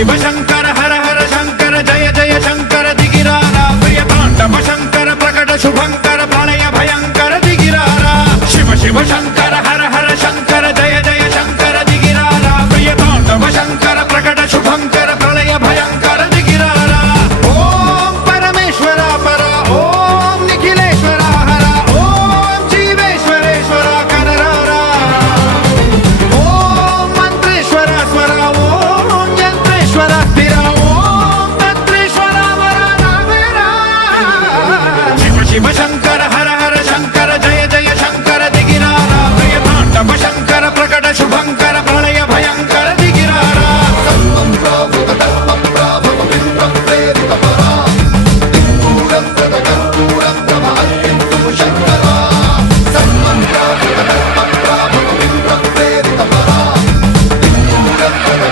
शिव शंकर हर हर शंकर जय जय शंकर दिगिरारा प्रिय तांडव शंकर प्रकट शुभंकर प्रलय भयंकर दिगिरारा शिव शिव शंकर